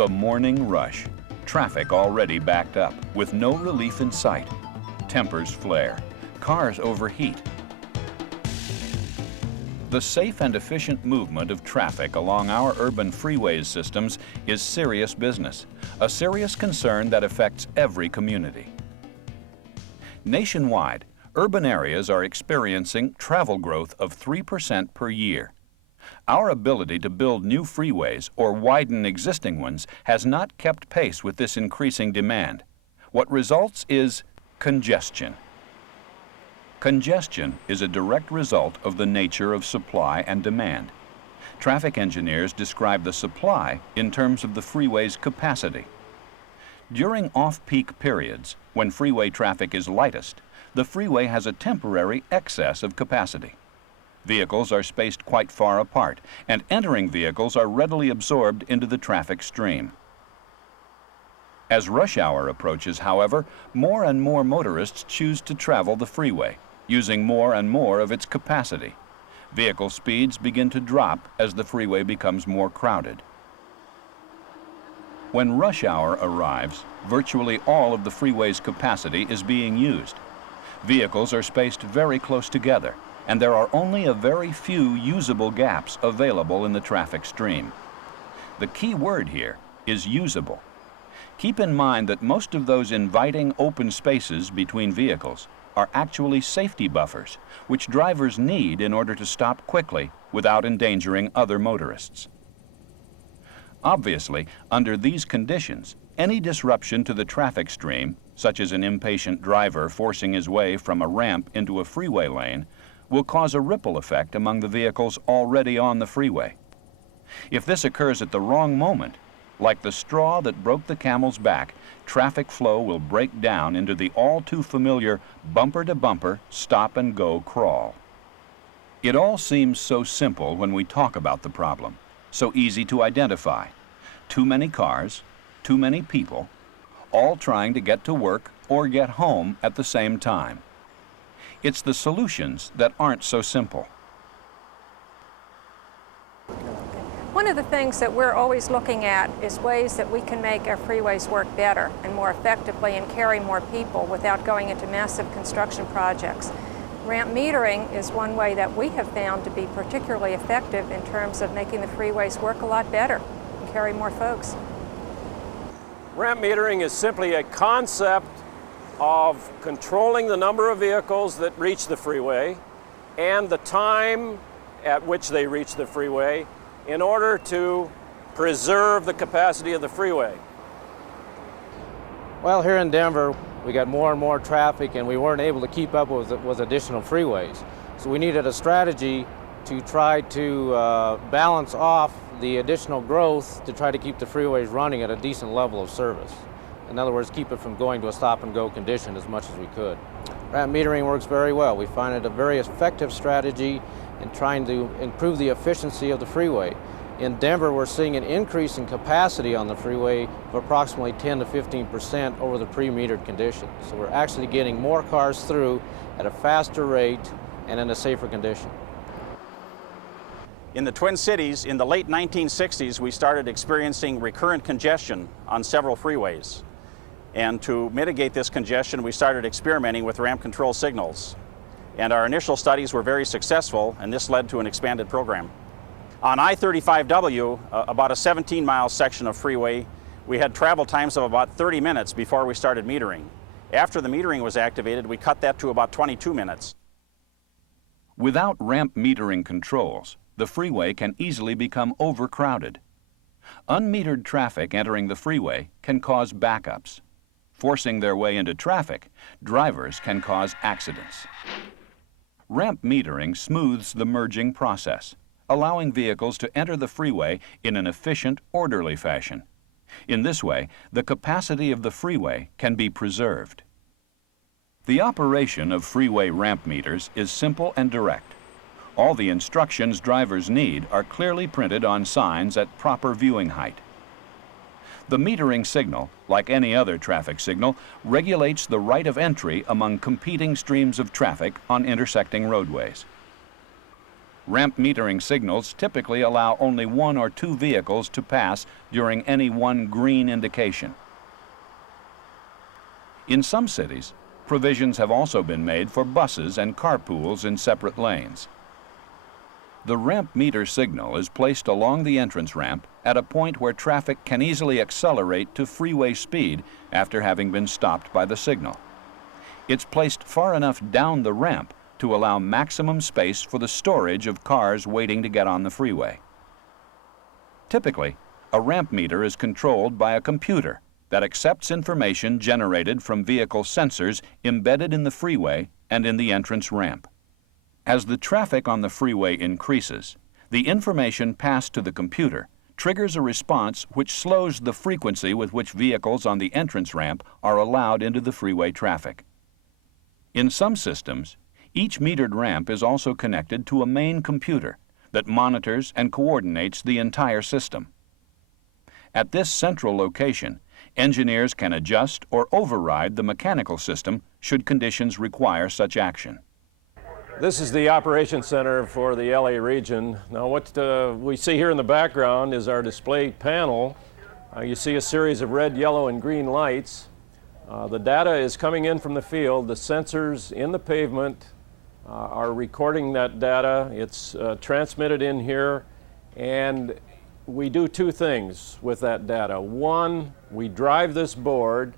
The morning rush. Traffic already backed up, with no relief in sight. Tempers flare. Cars overheat. The safe and efficient movement of traffic along our urban freeways systems is serious business, a serious concern that affects every community. Nationwide, urban areas are experiencing travel growth of 3% per year. Our ability to build new freeways or widen existing ones has not kept pace with this increasing demand. What results is congestion. Congestion is a direct result of the nature of supply and demand. Traffic engineers describe the supply in terms of the freeway's capacity. During off-peak periods, when freeway traffic is lightest, the freeway has a temporary excess of capacity. Vehicles are spaced quite far apart, and entering vehicles are readily absorbed into the traffic stream. As rush hour approaches, however, more and more motorists choose to travel the freeway, using more and more of its capacity. Vehicle speeds begin to drop as the freeway becomes more crowded. When rush hour arrives, virtually all of the freeway's capacity is being used. Vehicles are spaced very close together, and there are only a very few usable gaps available in the traffic stream. The key word here is usable. Keep in mind that most of those inviting open spaces between vehicles are actually safety buffers, which drivers need in order to stop quickly without endangering other motorists. Obviously, under these conditions, any disruption to the traffic stream, such as an impatient driver forcing his way from a ramp into a freeway lane, will cause a ripple effect among the vehicles already on the freeway. If this occurs at the wrong moment, like the straw that broke the camel's back, traffic flow will break down into the all too familiar bumper-to-bumper, stop-and-go crawl. It all seems so simple when we talk about the problem, so easy to identify. Too many cars, too many people, all trying to get to work or get home at the same time. It's the solutions that aren't so simple. One of the things that we're always looking at is ways that we can make our freeways work better and more effectively and carry more people without going into massive construction projects. Ramp metering is one way that we have found to be particularly effective in terms of making the freeways work a lot better and carry more folks. Ramp metering is simply a concept of controlling the number of vehicles that reach the freeway and the time at which they reach the freeway in order to preserve the capacity of the freeway. Well, here in Denver, we got more and more traffic and we weren't able to keep up with additional freeways. So we needed a strategy to try to balance off the additional growth to try to keep the freeways running at a decent level of service. In other words, keep it from going to a stop-and-go condition as much as we could. Ramp metering works very well. We find it a very effective strategy in trying to improve the efficiency of the freeway. In Denver, we're seeing an increase in capacity on the freeway of approximately 10 to 15% over the pre-metered condition. So we're actually getting more cars through at a faster rate and in a safer condition. In the Twin Cities, in the late 1960s, we started experiencing recurrent congestion on several freeways. And to mitigate this congestion, we started experimenting with ramp control signals. And our initial studies were very successful, and this led to an expanded program. On I-35W, about a 17-mile section of freeway, we had travel times of about 30 minutes before we started metering. After the metering was activated, we cut that to about 22 minutes. Without ramp metering controls, the freeway can easily become overcrowded. Unmetered traffic entering the freeway can cause backups. Forcing their way into traffic, drivers can cause accidents. Ramp metering smooths the merging process, allowing vehicles to enter the freeway in an efficient, orderly fashion. In this way, the capacity of the freeway can be preserved. The operation of freeway ramp meters is simple and direct. All the instructions drivers need are clearly printed on signs at proper viewing height. The metering signal, like any other traffic signal, regulates the right of entry among competing streams of traffic on intersecting roadways. Ramp metering signals typically allow only 1 or 2 vehicles to pass during any one green indication. In some cities, provisions have also been made for buses and carpools in separate lanes. The ramp meter signal is placed along the entrance ramp at a point where traffic can easily accelerate to freeway speed after having been stopped by the signal. It's placed far enough down the ramp to allow maximum space for the storage of cars waiting to get on the freeway. Typically, a ramp meter is controlled by a computer that accepts information generated from vehicle sensors embedded in the freeway and in the entrance ramp. As the traffic on the freeway increases, the information passed to the computer triggers a response which slows the frequency with which vehicles on the entrance ramp are allowed into the freeway traffic. In some systems, each metered ramp is also connected to a main computer that monitors and coordinates the entire system. At this central location, engineers can adjust or override the mechanical system should conditions require such action. This is the operations center for the LA region. Now what we see here in the background is our display panel. You see a series of red, yellow, and green lights. The data is coming in from the field. The sensors in the pavement are recording that data. It's transmitted in here, and we do 2 things with that data. One, we drive this board,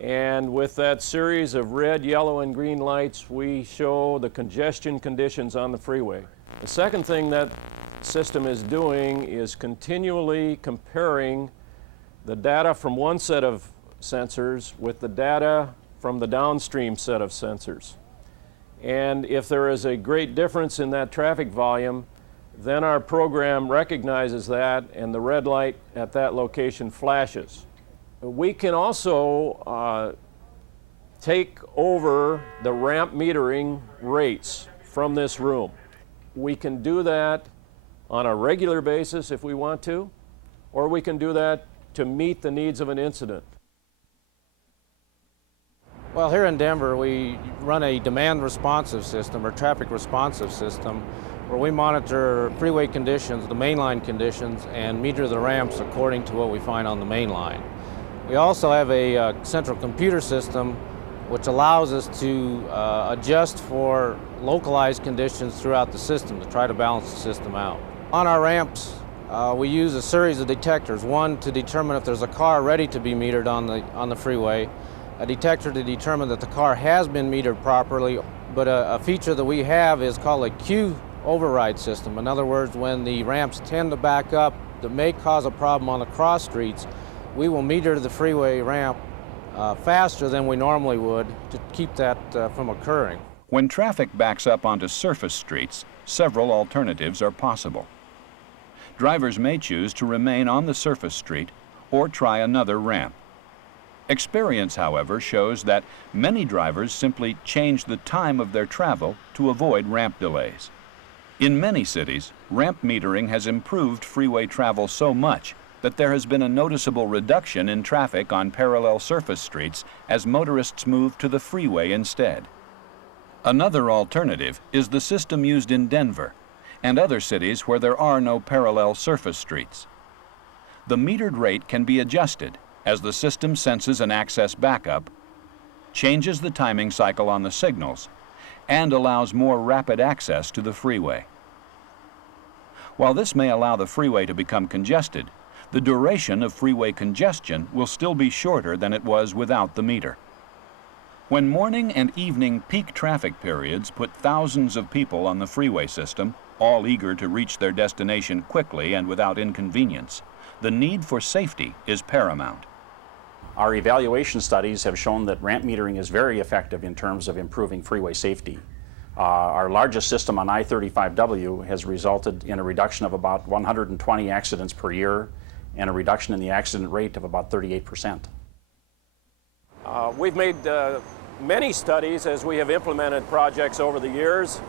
and with that series of red, yellow, and green lights, we show the congestion conditions on the freeway. The second thing that system is doing is continually comparing the data from one set of sensors with the data from the downstream set of sensors. And if there is a great difference in that traffic volume, then our program recognizes that and the red light at that location flashes. We can also take over the ramp metering rates from this room. We can do that on a regular basis if we want to, or we can do that to meet the needs of an incident. Well, here in Denver, we run a demand responsive system or traffic responsive system where we monitor freeway conditions, the mainline conditions, and meter the ramps according to what we find on the main line. We also have a central computer system which allows us to adjust for localized conditions throughout the system to try to balance the system out. On our ramps, we use a series of detectors, one to determine if there's a car ready to be metered on the freeway, a detector to determine that the car has been metered properly, but a feature that we have is called a queue override system. In other words, when the ramps tend to back up that may cause a problem on the cross streets, we will meter the freeway ramp faster than we normally would to keep that from occurring. When traffic backs up onto surface streets, several alternatives are possible. Drivers may choose to remain on the surface street or try another ramp. Experience, however, shows that many drivers simply change the time of their travel to avoid ramp delays. In many cities, ramp metering has improved freeway travel so much that there has been a noticeable reduction in traffic on parallel surface streets as motorists move to the freeway instead. Another alternative is the system used in Denver and other cities where there are no parallel surface streets. The metered rate can be adjusted as the system senses an access backup, changes the timing cycle on the signals, and allows more rapid access to the freeway. While this may allow the freeway to become congested, the duration of freeway congestion will still be shorter than it was without the meter. When morning and evening peak traffic periods put thousands of people on the freeway system, all eager to reach their destination quickly and without inconvenience, the need for safety is paramount. Our evaluation studies have shown that ramp metering is very effective in terms of improving freeway safety. Our largest system on I-35W has resulted in a reduction of about 120 accidents per year and a reduction in the accident rate of about 38%. We've made many studies as we have implemented projects over the years,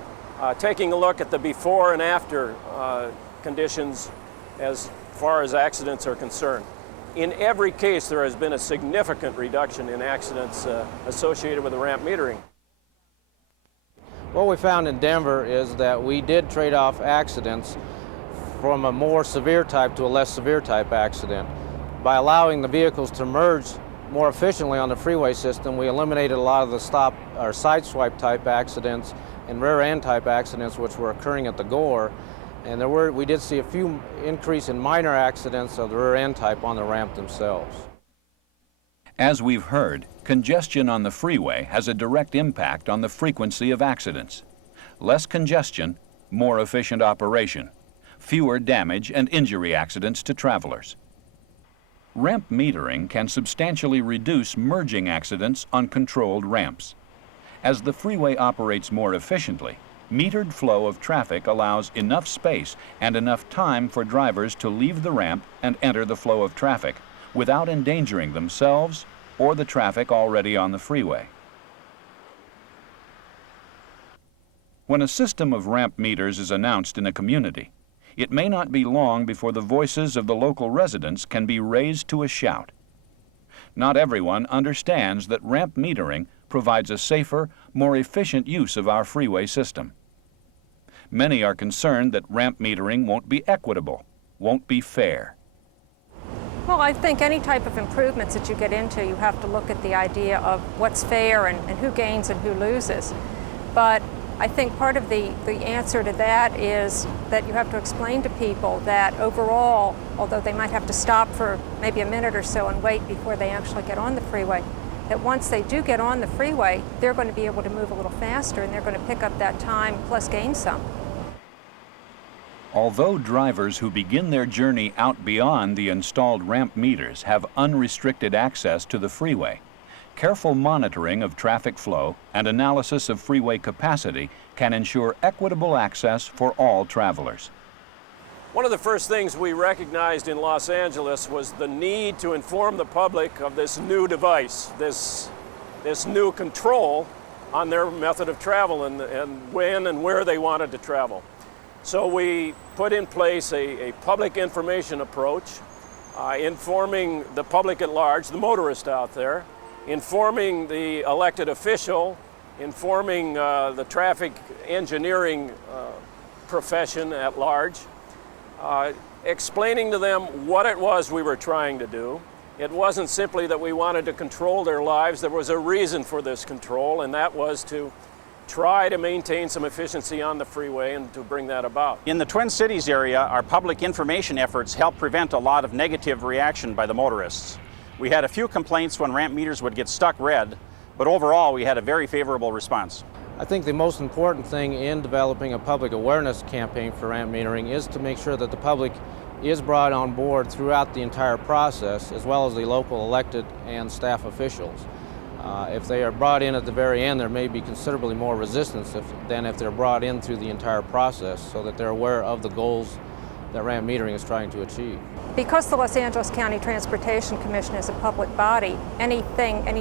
taking a look at the before and after conditions as far as accidents are concerned. In every case, there has been a significant reduction in accidents associated with the ramp metering. What we found in Denver is that we did trade off accidents from a more severe type to a less severe type accident. By allowing the vehicles to merge more efficiently on the freeway system, we eliminated a lot of the stop or sideswipe type accidents and rear end type accidents which were occurring at the gore. And we did see a few increase in minor accidents of the rear end type on the ramp themselves. As we've heard, congestion on the freeway has a direct impact on the frequency of accidents. Less congestion, more efficient operation, fewer damage and injury accidents to travelers. Ramp metering can substantially reduce merging accidents on controlled ramps. As the freeway operates more efficiently, metered flow of traffic allows enough space and enough time for drivers to leave the ramp and enter the flow of traffic without endangering themselves or the traffic already on the freeway. When a system of ramp meters is announced in a community, it may not be long before the voices of the local residents can be raised to a shout. Not everyone understands that ramp metering provides a safer, more efficient use of our freeway system. Many are concerned that ramp metering won't be equitable, won't be fair. Well, I think any type of improvements that you get into, you have to look at the idea of what's fair and who gains and who loses. But I think part of the answer to that is that you have to explain to people that overall, although they might have to stop for maybe a minute or so and wait before they actually get on the freeway, that once they do get on the freeway, they're going to be able to move a little faster and they're going to pick up that time plus gain some. Although drivers who begin their journey out beyond the installed ramp meters have unrestricted access to the freeway, careful monitoring of traffic flow and analysis of freeway capacity can ensure equitable access for all travelers. One of the first things we recognized in Los Angeles was the need to inform the public of this new device, this new control on their method of travel and when and where they wanted to travel. So we put in place a public information approach, informing the public at large, the motorist out there, informing the elected official, informing the traffic engineering profession at large, explaining to them what it was we were trying to do. It wasn't simply that we wanted to control their lives. There was a reason for this control, and that was to try to maintain some efficiency on the freeway and to bring that about. In the Twin Cities area, our public information efforts helped prevent a lot of negative reaction by the motorists. We had a few complaints when ramp meters would get stuck red, but overall we had a very favorable response. I think the most important thing in developing a public awareness campaign for ramp metering is to make sure that the public is brought on board throughout the entire process, as well as the local elected and staff officials. If they are brought in at the very end, there may be considerably more resistance than if they're brought in through the entire process, so that they're aware of the goals that ramp metering is trying to achieve. Because the Los Angeles County Transportation Commission is a public body, any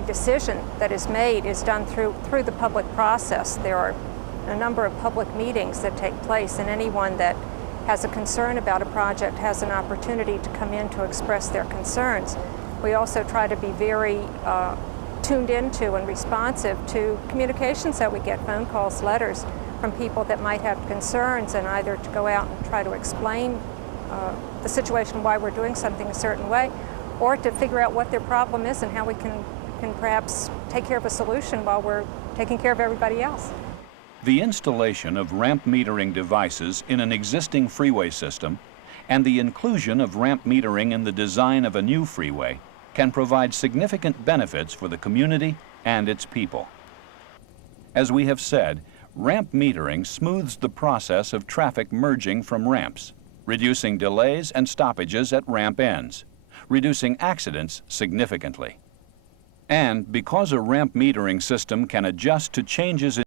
decision that is made is done through the public process. There are a number of public meetings that take place, and anyone that has a concern about a project has an opportunity to come in to express their concerns. We also try to be very tuned into and responsive to communications that we get, phone calls, letters from people that might have concerns, and either to go out and try to explain the situation, why we're doing something a certain way, or to figure out what their problem is and how we can perhaps take care of a solution while we're taking care of everybody else. The installation of ramp metering devices in an existing freeway system and the inclusion of ramp metering in the design of a new freeway can provide significant benefits for the community and its people. As we have said, ramp metering smooths the process of traffic merging from ramps, reducing delays and stoppages at ramp ends, reducing accidents significantly. And because a ramp metering system can adjust to changes in